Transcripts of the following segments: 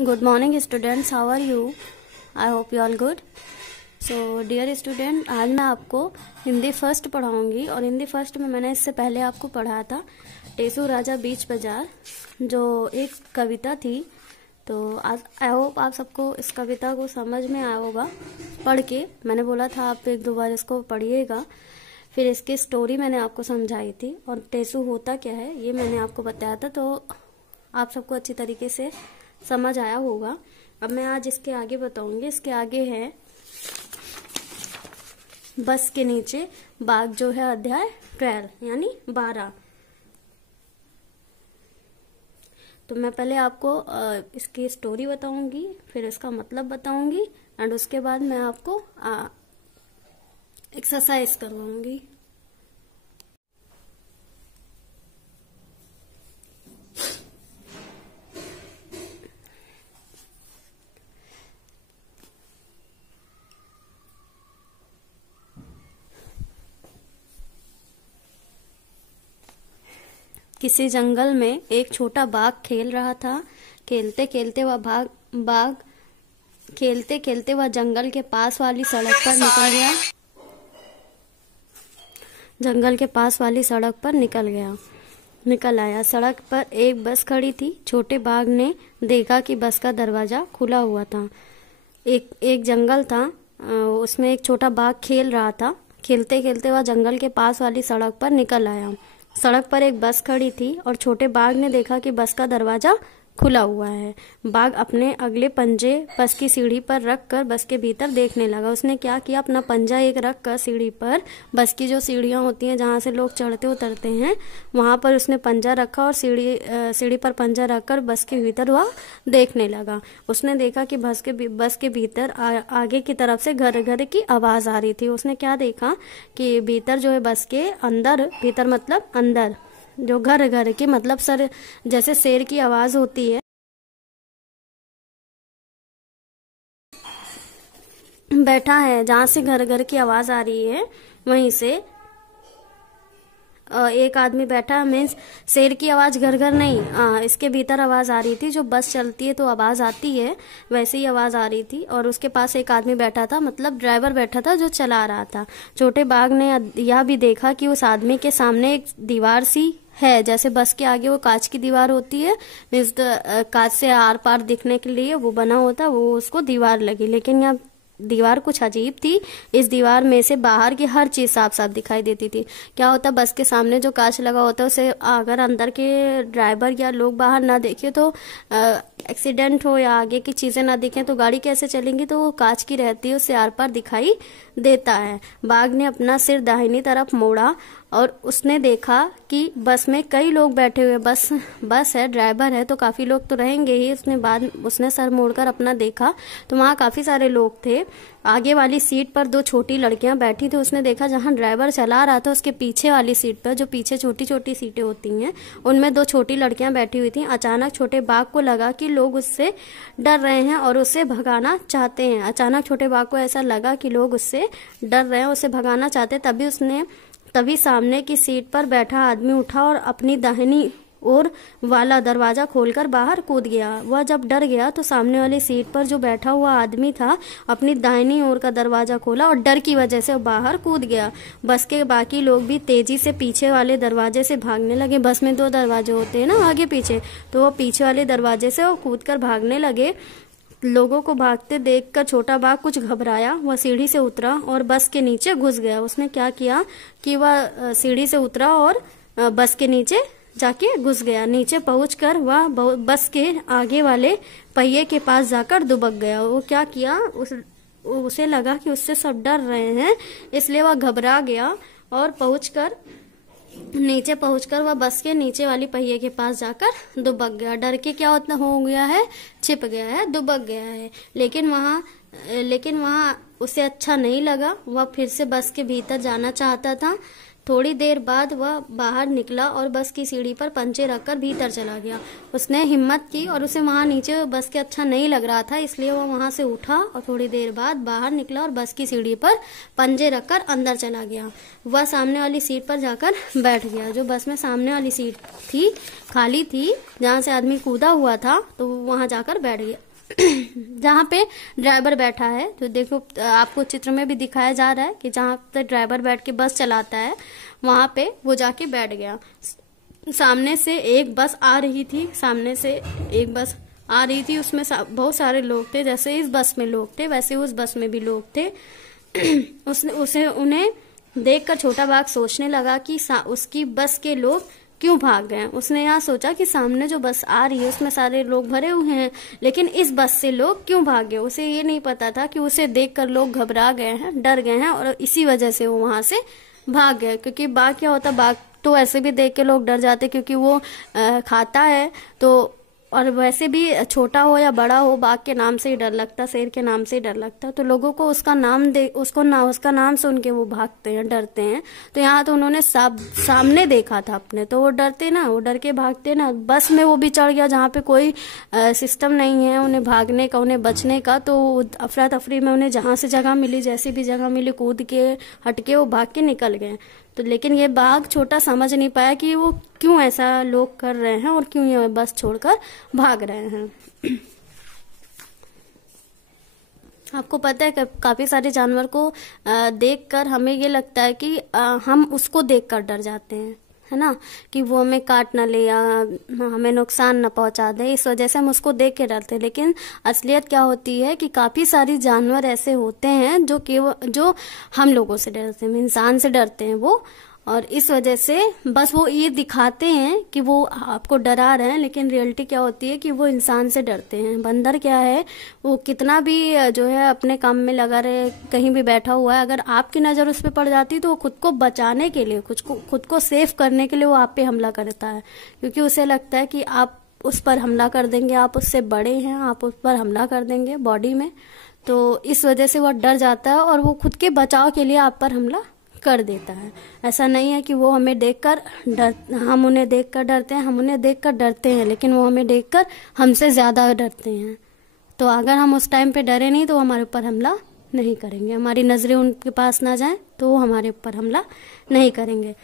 Good morning students, how are you? I hope you all good. So dear student, आज मैं आपको Hindi first पढ़ाऊंगी और Hindi first में मैंने इससे पहले आपको पढ़ाया था टेसू राजा बीच बाजार, जो एक कविता थी। तो आज आई होप आप सबको इस कविता को समझ में आया होगा पढ़ के। मैंने बोला था आप एक दो बार इसको पढ़िएगा। फिर इसकी स्टोरी मैंने आपको समझाई थी और टेसू होता क्या है ये मैंने आपको बताया था, तो आप सबको अच्छी तरीके से समझ आया होगा। अब मैं आज इसके आगे बताऊंगी। इसके आगे है बस के नीचे बाघ, जो है अध्याय 12 यानी 12। तो मैं पहले आपको इसकी स्टोरी बताऊंगी, फिर इसका मतलब बताऊंगी एंड उसके बाद मैं आपको एक्सरसाइज करवाऊंगी। किसी जंगल में एक छोटा बाघ खेल रहा था। खेलते खेलते वह जंगल के पास वाली सड़क पर निकल आया। सड़क पर एक बस खड़ी थी। छोटे बाघ ने देखा कि बस का दरवाजा खुला हुआ था। एक जंगल था, उसमें एक छोटा बाघ खेल रहा था। खेलते खेलते वह जंगल के पास वाली सड़क पर निकल आया। सड़क पर एक बस खड़ी थी और छोटे बाघ ने देखा कि बस का दरवाजा खुला हुआ है। बाघ अपने अगले पंजे बस की सीढ़ी पर रखकर बस के भीतर देखने लगा। उसने क्या किया, अपना पंजा एक रखकर सीढ़ी पर, बस की जो सीढ़ियां होती हैं जहां से लोग चढ़ते उतरते हैं, वहां पर उसने पंजा रखा और सीढ़ी पर पंजा रखकर बस के भीतर वह देखने लगा। उसने देखा कि बस के भीतर आगे की तरफ से घर घर की आवाज आ रही थी। उसने क्या देखा कि भीतर जो है बस के अंदर, भीतर मतलब अंदर, जो घर घर की मतलब सर जैसे शेर की आवाज होती है, बैठा है जहां से घर घर की आवाज आ रही है वहीं से एक आदमी बैठा। मीन्स शेर की आवाज घर घर नहीं, इसके भीतर आवाज आ रही थी। जो बस चलती है तो आवाज आती है, वैसे ही आवाज आ रही थी। और उसके पास एक आदमी बैठा था, मतलब ड्राइवर बैठा था जो चला रहा था। छोटे बाघ ने यह भी देखा कि उस आदमी के सामने एक दीवार सी है, जैसे बस के आगे वो कांच की दीवार होती है, मीन्स कांच से आर पार दिखने के लिए वो बना होता, वो उसको दीवार लगी। लेकिन यह दीवार कुछ अजीब थी। इस दीवार में से बाहर की हर चीज साफ साफ दिखाई देती थी। क्या होता, बस के सामने जो कांच लगा होता है उसे अगर अंदर के ड्राइवर या लोग बाहर ना देखे तो एक्सीडेंट हो या आगे की चीजें ना दिखें तो गाड़ी कैसे चलेंगी, तो वो कांच की रहती है, उससे आर पार दिखाई देता है। बाघ ने अपना सिर दाहिनी तरफ मोड़ा और उसने देखा कि बस में कई लोग बैठे हुए। बस है, ड्राइवर है तो काफी लोग तो रहेंगे ही। उसने सर मोड़कर अपना देखा तो वहां काफी सारे लोग थे। आगे वाली सीट पर दो छोटी लड़कियां बैठी थी। उसने देखा जहां ड्राइवर चला रहा था उसके पीछे वाली सीट पर, जो पीछे छोटी छोटी सीटें होती हैं, उनमें दो छोटी लड़कियां बैठी हुई थी। अचानक छोटे बाघ को लगा कि लोग उससे डर रहे हैं और उसे भगाना चाहते हैं। अचानक छोटे बाघ को ऐसा लगा कि लोग उससे डर रहे हैं, उसे भगाना चाहते। तभी सामने की सीट पर बैठा आदमी उठा और अपनी दाहिनी ओर वाला दरवाजा खोलकर बाहर कूद गया। वह जब डर गया तो सामने वाली सीट पर जो बैठा हुआ आदमी था अपनी दाहिनी ओर का दरवाजा खोला और डर की वजह से बाहर कूद गया। बस के बाकी लोग भी तेजी से पीछे वाले दरवाजे से भागने लगे। बस में दो दरवाजे होते हैं ना, आगे पीछे, तो वो पीछे वाले दरवाजे से वो कूद कर भागने लगे। लोगों को भागते देखकर छोटा बाघ कुछ घबराया। वह सीढ़ी से उतरा और बस के नीचे घुस गया। उसने क्या किया कि वह सीढ़ी से उतरा और बस के नीचे जाके घुस गया। नीचे पहुंचकर वह बस के आगे वाले पहिए के पास जाकर दुबक गया। वो क्या किया, उसे लगा कि उससे सब डर रहे हैं, इसलिए वह घबरा गया और नीचे पहुंचकर वह बस के नीचे वाली पहिए के पास जाकर दुबक गया। डर के क्या उतना हो गया है, छिप गया है, दुबक गया है। लेकिन वहां उसे अच्छा नहीं लगा। वह फिर से बस के भीतर जाना चाहता था। थोड़ी देर बाद वह बाहर निकला और बस की सीढ़ी पर पंजे रखकर भीतर चला गया। उसने हिम्मत की और उसे वहां नीचे बस के अच्छा नहीं लग रहा था, इसलिए वह वहां से उठा और थोड़ी देर बाद बाहर निकला और बस की सीढ़ी पर पंजे रखकर अंदर चला गया। वह सामने वाली सीट पर जाकर बैठ गया। जो बस में सामने वाली सीट थी खाली थी, जहां से आदमी कूदा हुआ था, तो वहां जाकर बैठ गया। जहाँ पे ड्राइवर बैठा है, तो देखो आपको चित्र में भी दिखाया जा रहा है कि जहाँ पे ड्राइवर बैठ के बस चलाता है वहाँ पे वो जाके बैठ गया। सामने से एक बस आ रही थी, सामने से एक बस आ रही थी, उसमें बहुत सारे लोग थे। जैसे इस बस में लोग थे वैसे उस बस में भी लोग थे। उन्हें देखकर छोटा बाघ सोचने लगा कि उसकी बस के लोग क्यों भाग गए। उसने यहाँ सोचा कि सामने जो बस आ रही है उसमें सारे लोग भरे हुए हैं, लेकिन इस बस से लोग क्यों भाग गए। उसे ये नहीं पता था कि उसे देखकर लोग घबरा गए हैं, डर गए हैं, और इसी वजह से वो वहां से भाग गए। क्योंकि बाघ क्या होता, बाघ तो ऐसे भी देख के लोग डर जाते क्योंकि वो खाता है, तो और वैसे भी छोटा हो या बड़ा हो बाघ के नाम से ही डर लगता, शेर के नाम से ही डर लगता। तो लोगों को उसका नाम सुन के वो भागते हैं, डरते हैं। तो यहाँ तो उन्होंने सामने देखा था अपने, तो वो डरते ना, वो डर के भागते ना। बस में वो भी चढ़ गया जहाँ पे कोई सिस्टम नहीं है उन्हें भागने का, उन्हें बचने का। तो अफरा तफरी में उन्हें जहाँ से जगह मिली, जैसी भी जगह मिली, कूद के हटके वो भाग के निकल गए। तो लेकिन ये बाघ छोटा समझ नहीं पाया कि वो क्यों ऐसा लोग कर रहे हैं और क्यों ये बस छोड़कर भाग रहे हैं। आपको पता है काफी सारे जानवर को देखकर हमें ये लगता है कि हम उसको देखकर डर जाते हैं, है ना, कि वो हमें काट ना ले या हमें नुकसान न पहुंचा दे, इस वजह से हम उसको देख के डरते हैं। लेकिन असलियत क्या होती है कि काफी सारी जानवर ऐसे होते हैं जो हम लोगों से डरते हैं, इंसान से डरते हैं वो, और इस वजह से बस वो ये दिखाते हैं कि वो आपको डरा रहे हैं, लेकिन रियलिटी क्या होती है कि वो इंसान से डरते हैं। बंदर क्या है, वो कितना भी जो है अपने काम में लगा रहे, कहीं भी बैठा हुआ है, अगर आपकी नजर उस पर पड़ जाती तो वो खुद को बचाने के लिए, खुद को सेफ करने के लिए वो आप पे हमला करता है। क्योंकि उसे लगता है कि आप उस पर हमला कर देंगे, आप उससे बड़े हैं, आप उस पर हमला कर देंगे बॉडी में, तो इस वजह से वो डर जाता है और वो खुद के बचाव के लिए आप पर हमला कर देता है। ऐसा नहीं है कि वो हमें देखकर हम उन्हें देखकर डरते हैं, हम उन्हें देखकर डरते हैं, लेकिन वो हमें देखकर हमसे ज्यादा डरते हैं। तो अगर हम उस टाइम पे डरे नहीं तो वो हमारे ऊपर हमला नहीं करेंगे, हमारी नजरें उनके पास ना जाएं तो वो हमारे ऊपर हमला नहीं करेंगे।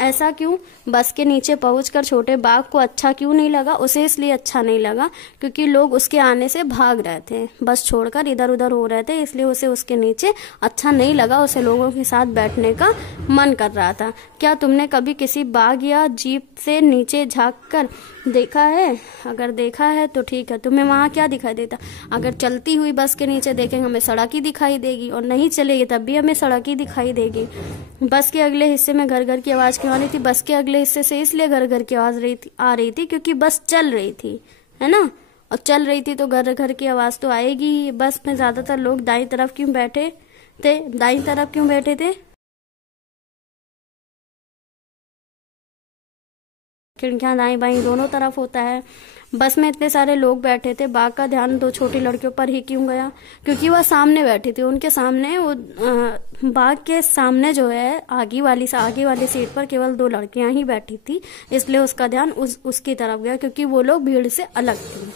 ऐसा क्यों? बस के नीचे पहुंचकर छोटे बाघ को अच्छा क्यों नहीं लगा? उसे इसलिए अच्छा नहीं लगा क्योंकि लोग उसके आने से भाग रहे थे, बस छोड़कर इधर उधर हो रहे थे, इसलिए उसे उसके नीचे अच्छा नहीं लगा। उसे लोगों के साथ बैठने का मन कर रहा था। क्या तुमने कभी किसी बाघ या जीप से नीचे झांक कर देखा है? अगर देखा है तो ठीक है। तुम्हें वहां क्या दिखाई देता? अगर चलती हुई बस के नीचे देखेंगे हमें सड़क ही दिखाई देगी, और नहीं चलेगी तब भी हमें सड़क ही दिखाई देगी। बस के अगले हिस्से में घर घर की आवाज क्यों आ रही थी? बस के अगले हिस्से से इसलिए घर घर की आवाज आ रही थी क्योंकि बस चल रही थी, है ना, और चल रही थी तो घर घर की आवाज तो आएगी ही। बस में ज्यादातर लोग दाईं तरफ क्यों बैठे थे? दाईं तरफ क्यों बैठे थे? खिड़कियां दाईं बाईं दोनों तरफ होता है। बस में इतने सारे लोग बैठे थे, बाघ का ध्यान दो छोटी लड़कियों पर ही क्यों गया? क्योंकि वह सामने बैठी थी, उनके सामने वो बाघ के सामने जो है आगे वाली सीट पर केवल 2 लड़कियां ही बैठी थी, इसलिए उसका ध्यान उसकी तरफ गया क्योंकि वो लोग भीड़ से अलग थी।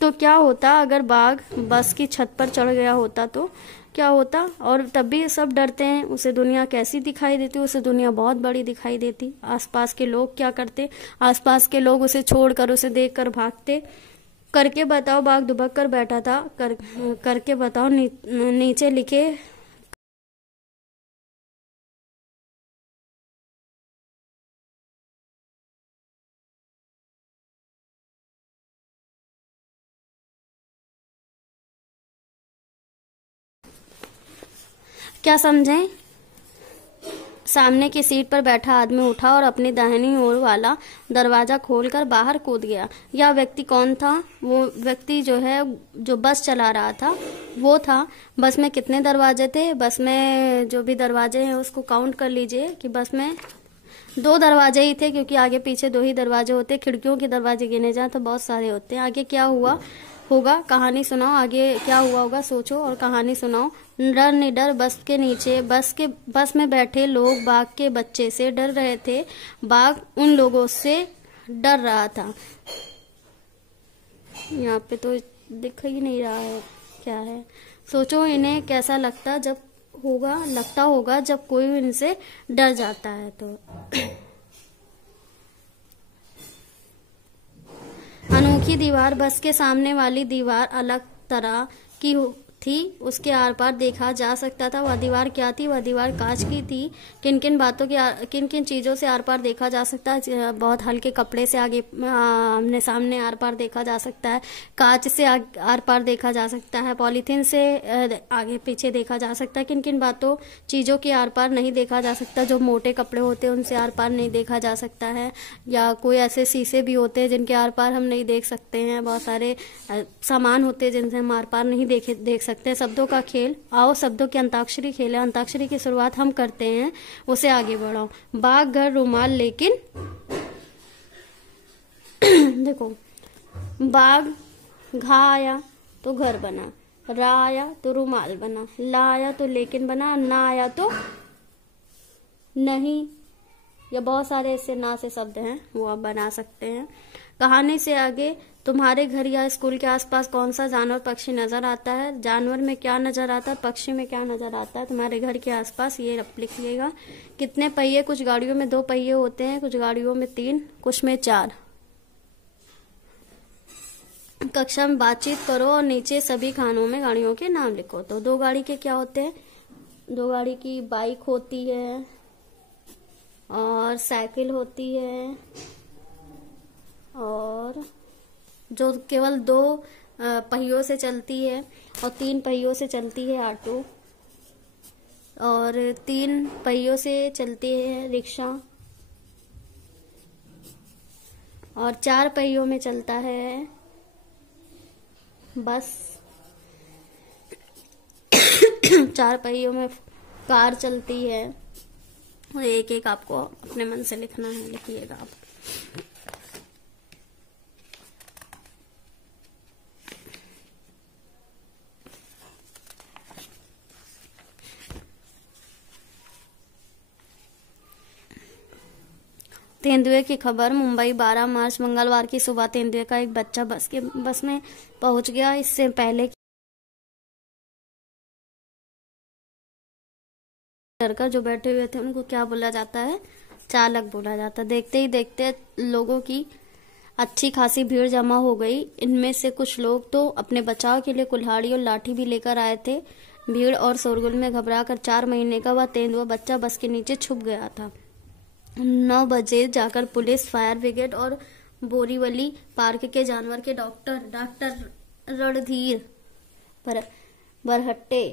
तो क्या होता अगर बाघ बस की छत पर चढ़ गया होता तो क्या होता? और तब भी सब डरते हैं। उसे दुनिया कैसी दिखाई देती? उसे दुनिया बहुत बड़ी दिखाई देती। आसपास के लोग क्या करते? आसपास के लोग उसे छोड़कर उसे देखकर भागते। करके बताओ, बाघ दुबक कर बैठा था। करके बताओ, नीचे लिखे क्या समझें? सामने की सीट पर बैठा आदमी उठा और अपनी दाहिनी ओर वाला दरवाजा खोलकर बाहर कूद गया। यह व्यक्ति कौन था? वो व्यक्ति जो है जो बस चला रहा था वो था। बस में कितने दरवाजे थे? बस में जो भी दरवाजे हैं उसको काउंट कर लीजिए कि बस में 2 दरवाजे ही थे, क्योंकि आगे पीछे 2 ही दरवाजे होते। खिड़कियों के दरवाजे गिने जाए तो बहुत सारे होते हैं। आगे क्या हुआ होगा? कहानी सुनाओ। आगे क्या हुआ होगा सोचो और कहानी सुनाओ। डर निडर बस के नीचे बस में बैठे लोग बाघ के बच्चे से डर रहे थे। बाघ उन लोगों से डर रहा था। यहाँ पे तो दिख ही नहीं रहा है क्या है। सोचो इन्हें कैसा लगता होगा जब कोई इनसे डर जाता है तो। अनोखी दीवार, बस के सामने वाली दीवार अलग तरह की थी, उसके आर पार देखा जा सकता था। वह दीवार क्या थी? वह दीवार कांच की थी। किन किन बातों के किन किन चीजों से आर पार देखा जा सकता है? बहुत हल्के कपड़े से आगे आमने सामने आर पार देखा जा सकता है, कांच से आर पार देखा जा सकता है, पॉलीथीन से आगे पीछे देखा जा सकता है। किन किन बातों चीजों के आर पार नहीं देखा जा सकता? जो मोटे कपड़े होते हैं उनसे आर पार नहीं देखा जा सकता है, या कोई ऐसे शीशे भी होते हैं जिनके आर पार हम नहीं देख सकते हैं। बहुत सारे सामान होते हैं जिनसे हम आर पार नहीं देख सकते। शब्दों का खेल, आओ शब्दों की अंताक्षरी खेल है। अंताक्षरी की शुरुआत हम करते हैं, उसे आगे बढ़ाओ। बाग, घर, रुमाल, लेकिन देखो, बाग, घा आया तो घर बना, रा आया तो रुमाल बना, ला आया तो लेकिन बना, ना आया तो नहीं। या बहुत सारे ऐसे ना से शब्द हैं, वो आप बना सकते हैं। कहानी से आगे, तुम्हारे घर या स्कूल के आसपास कौन सा जानवर पक्षी नजर आता है? जानवर में क्या नजर आता है, पक्षी में क्या नजर आता है तुम्हारे घर के आसपास, ये लिखिएगा। कितने पहिए? कुछ गाड़ियों में 2 पहिए होते हैं, कुछ गाड़ियों में 3, कुछ में 4। कक्षा में बातचीत करो और नीचे सभी खानों में गाड़ियों के नाम लिखो। तो 2 गाड़ी के क्या होते हैं? 2 गाड़ी की बाइक होती है, और साइकिल होती है, और जो केवल 2 पहियों से चलती है, और 3 पहियों से चलती है ऑटो, और 3 पहियों से चलती है रिक्शा, और 4 पहियों में चलता है बस। 4 पहियों में कार चलती है। एक एक आपको अपने मन से लिखना है, लिखिएगा आप। तेंदुए की खबर। मुंबई, 12 मार्च मंगलवार की सुबह तेंदुए का एक बच्चा बस में पहुंच गया। इससे पहले लड़का जो बैठे हुए थे उनको क्या बोला जाता है? चालक बोला जाता है। देखते ही देखते लोगों की अच्छी खासी भीड़ जमा हो गई। इनमें से कुछ लोग तो अपने बचाव के लिए कुल्हाड़ी और लाठी भी लेकर आए थे। भीड़ और शोरगुल में घबराकर 4 महीने का वह तेंदुआ बच्चा बस के नीचे छुप गया था। 9 बजे जाकर पुलिस, फायर ब्रिगेड और बोरीवली पार्क के जानवर के डॉक्टर रणधीर बरहट्टे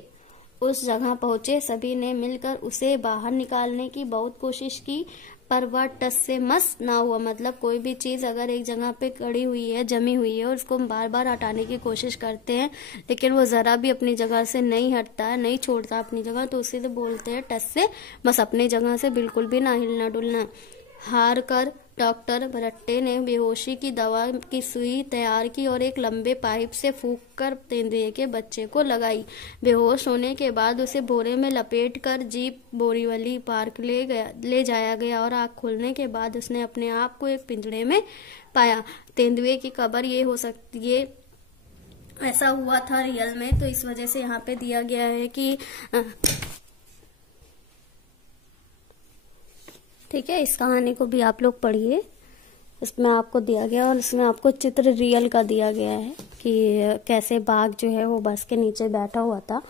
उस जगह पहुंचे। सभी ने मिलकर उसे बाहर निकालने की बहुत कोशिश की, पर वह टस से मस ना हुआ। मतलब कोई भी चीज अगर एक जगह पे कड़ी हुई है, जमी हुई है, और उसको हम बार बार हटाने की कोशिश करते हैं, लेकिन वो जरा भी अपनी जगह से नहीं हटता है, नहीं छोड़ता अपनी जगह, तो उसे तो बोलते हैं टस से बस, अपनी जगह से बिल्कुल भी ना हिलना डुलना। हार कर डॉक्टर भरट्टे ने बेहोशी की दवा की सुई तैयार की और एक लंबे पाइप से फूंक कर तेंदुए के बच्चे को लगाई। बेहोश होने के बाद उसे बोरे में लपेटकर जीप बोरीवली पार्क ले जाया गया, और आँख खुलने के बाद उसने अपने आप को एक पिंजड़े में पाया। तेंदुए की खबर ये हो सकती, ये ऐसा हुआ था रियल में, तो इस वजह से यहाँ पे दिया गया है कि ठीक है। इस कहानी को भी आप लोग पढ़िए, इसमें आपको दिया गया, और इसमें आपको चित्र रियल का दिया गया है कि कैसे बाघ जो है वो बस के नीचे बैठा हुआ था,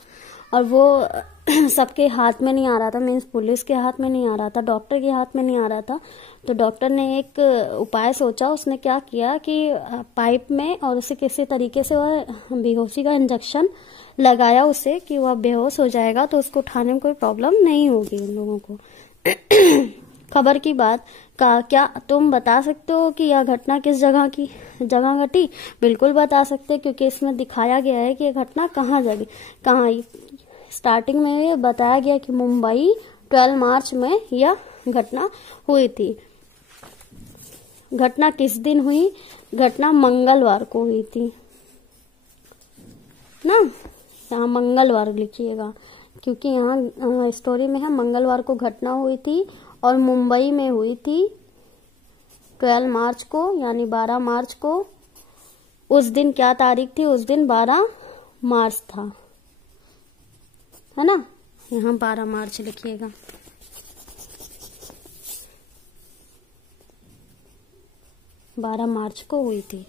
और वो सबके हाथ में नहीं आ रहा था, मीन्स पुलिस के हाथ में नहीं आ रहा था, डॉक्टर के हाथ में नहीं आ रहा था। तो डॉक्टर ने एक उपाय सोचा। उसने क्या किया कि पाइप में और उसे किसी तरीके से वह बेहोशी का इंजेक्शन लगाया उसे, कि वह बेहोश हो जाएगा तो उसको उठाने में कोई प्रॉब्लम नहीं होगी इन लोगों को। खबर की बात का क्या तुम बता सकते हो कि यह घटना किस जगह घटी? बिल्कुल बता सकते, क्योंकि इसमें दिखाया गया है कि यह घटना कहाँ आई। स्टार्टिंग में ये बताया गया कि मुंबई 12 मार्च में यह घटना हुई थी। घटना किस दिन हुई? घटना मंगलवार को हुई थी ना, यहाँ मंगलवार लिखिएगा, क्योंकि यहाँ स्टोरी में है मंगलवार को घटना हुई थी, और मुंबई में हुई थी 12 मार्च को, यानी 12 मार्च को। उस दिन क्या तारीख थी? उस दिन 12 मार्च था, है ना, यहाँ 12 मार्च लिखिएगा। बारह मार्च को हुई थी।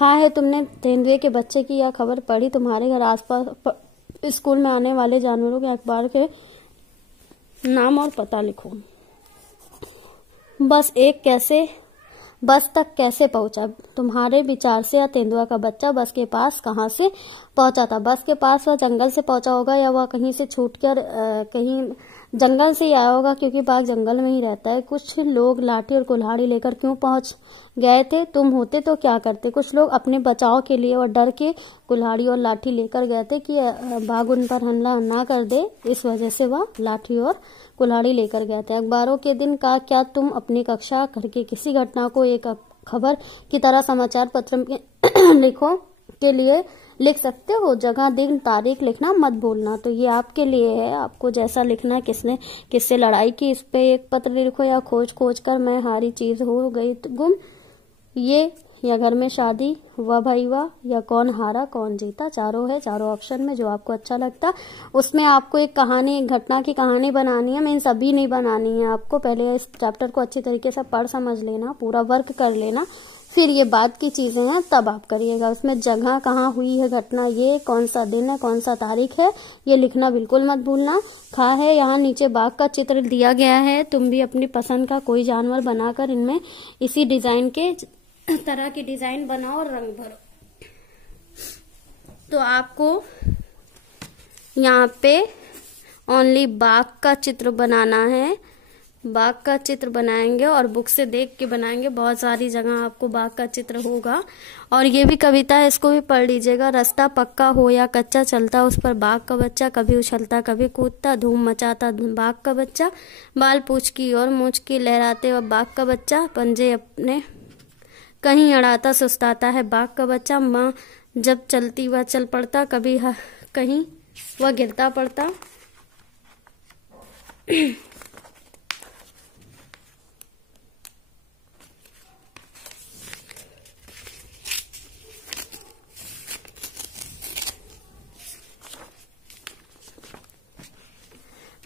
खा है तुमने तेंदुए के बच्चे की यह खबर पढ़ी, तुम्हारे घर आसपास स्कूल में आने वाले जानवरों के अखबार के नाम और पता लिखो। बस तक कैसे पहुंचा? तुम्हारे विचार से यह तेंदुआ का बच्चा बस के पास कहाँ से पहुंचा था? बस के पास वह जंगल से पहुंचा होगा, या वह कहीं से छूटकर कहीं जंगल से ही आया होगा, क्योंकि बाघ जंगल में ही रहता है। कुछ लोग लाठी और कुल्हाड़ी लेकर क्यों पहुंच गए थे? तुम होते तो क्या करते? कुछ लोग अपने बचाव के लिए और डर के कुल्हाड़ी और लाठी लेकर गए थे कि बाघ उन पर हमला ना कर दे, इस वजह से वह लाठी और कुल्हाड़ी लेकर गए थे। अखबारों के दिन का क्या तुम अपनी कक्षा घर की किसी घटना को एक खबर की तरह समाचार पत्र में लिख सकते हो? जगह, दिन, तारीख लिखना मत भूलना। तो ये आपके लिए है, आपको जैसा लिखना है, किसने किससे लड़ाई की, इस पे एक पत्र लिखो, या खोज कर मैं हारी चीज हो गई गुम, ये, या घर में शादी, वाह भाई वाह, या कौन हारा कौन जीता। चारों है, चारों ऑप्शन में जो आपको अच्छा लगता उसमें आपको एक कहानी, एक घटना की कहानी बनानी है। मैं सभी नहीं बनानी है आपको। पहले इस चैप्टर को अच्छी तरीके से पढ़ समझ लेना, पूरा वर्क कर लेना, फिर ये बात की चीजें हैं तब आप करिएगा। उसमें जगह कहाँ हुई है घटना, ये कौन सा दिन है, कौन सा तारीख है, ये लिखना बिल्कुल मत भूलना। खा है, यहाँ नीचे बाघ का चित्र दिया गया है, तुम भी अपनी पसंद का कोई जानवर बनाकर इनमें इसी डिजाइन के तरह की डिजाइन बनाओ और रंग भरो। तो आपको यहाँ पे ओनली बाघ का चित्र बनाना है। बाघ का चित्र बनाएंगे और बुक से देख के बनाएंगे। बहुत सारी जगह आपको बाघ का चित्र होगा। और ये भी कविता है, इसको भी पढ़ लीजिएगा। रास्ता पक्का हो या कच्चा, चलता उस पर बाघ का बच्चा, कभी उछलता कभी कूदता, धूम मचाता बाघ का बच्चा, बाल पूछ की और मूछ की लहराते वह बाघ का बच्चा, पंजे अपने कहीं अड़ाता सुस्ताता है बाघ का बच्चा, माँ जब चलती वह चल पड़ता, कभी कहीं वह गिरता पड़ता।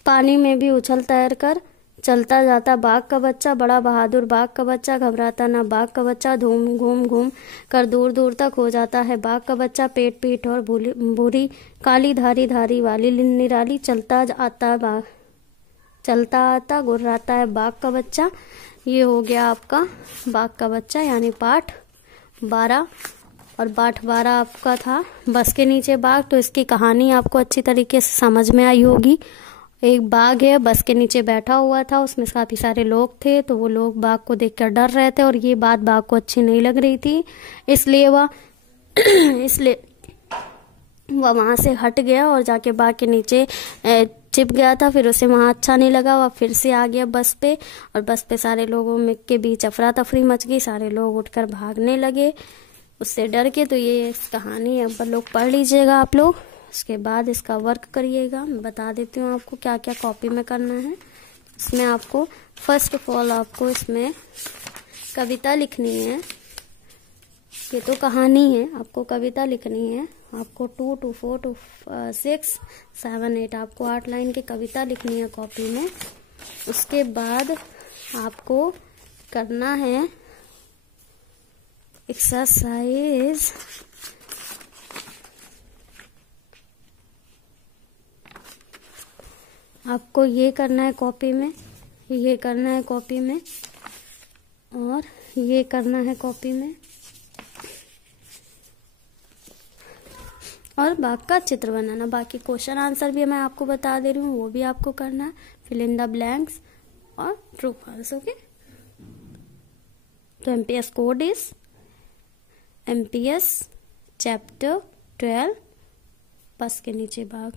पानी में भी उछल तैर कर चलता जाता बाघ का बच्चा, बड़ा बहादुर बाघ का बच्चा, घबराता ना बाघ का बच्चा, धूम घूम घूम कर दूर दूर तक हो जाता है बाघ का बच्चा, पेट पीठ और भूरी काली धारी धारी वाली निराली, चलता आता गुर्राता है बाघ का बच्चा। ये हो गया आपका बाघ का बच्चा, यानी पाठ 12। और पाठ 12 आपका था बस के नीचे बाघ। तो इसकी कहानी आपको अच्छी तरीके से समझ में आई होगी। एक बाघ है, बस के नीचे बैठा हुआ था, उसमें काफी सारे लोग थे, तो वो लोग बाघ को देखकर डर रहे थे और ये बात बाघ को अच्छी नहीं लग रही थी, इसलिए वह वहां से हट गया और जाके बाघ के नीचे छिप गया था। फिर उसे वहां अच्छा नहीं लगा, वह फिर से आ गया बस पे, और बस पे सारे लोगों में के बीच अफरा तफरी मच गई, सारे लोग उठकर भागने लगे उससे डर के। तो ये कहानी अब लोग पढ़ लीजिएगा आप लोग, उसके बाद इसका वर्क करिएगा। मैं बता देती हूँ आपको क्या क्या कॉपी में करना है। इसमें आपको फर्स्ट ऑफ ऑल आपको इसमें कविता लिखनी है। ये तो कहानी है, आपको कविता लिखनी है। आपको 2 to 4 to 6 7 8 आपको 8 लाइन की कविता लिखनी है कॉपी में। उसके बाद आपको करना है एक्सरसाइज आपको ये करना है कॉपी में, ये करना है कॉपी में, और ये करना है कॉपी में, और बाघ का चित्र बनाना। बाकी क्वेश्चन आंसर भी मैं आपको बता दे रही हूँ, वो भी आपको करना है। फिल इन द ब्लैंक्स और ट्रू फॉल्स। ओके, तो MPS code is MPS chapter 12 बस के नीचे बाघ।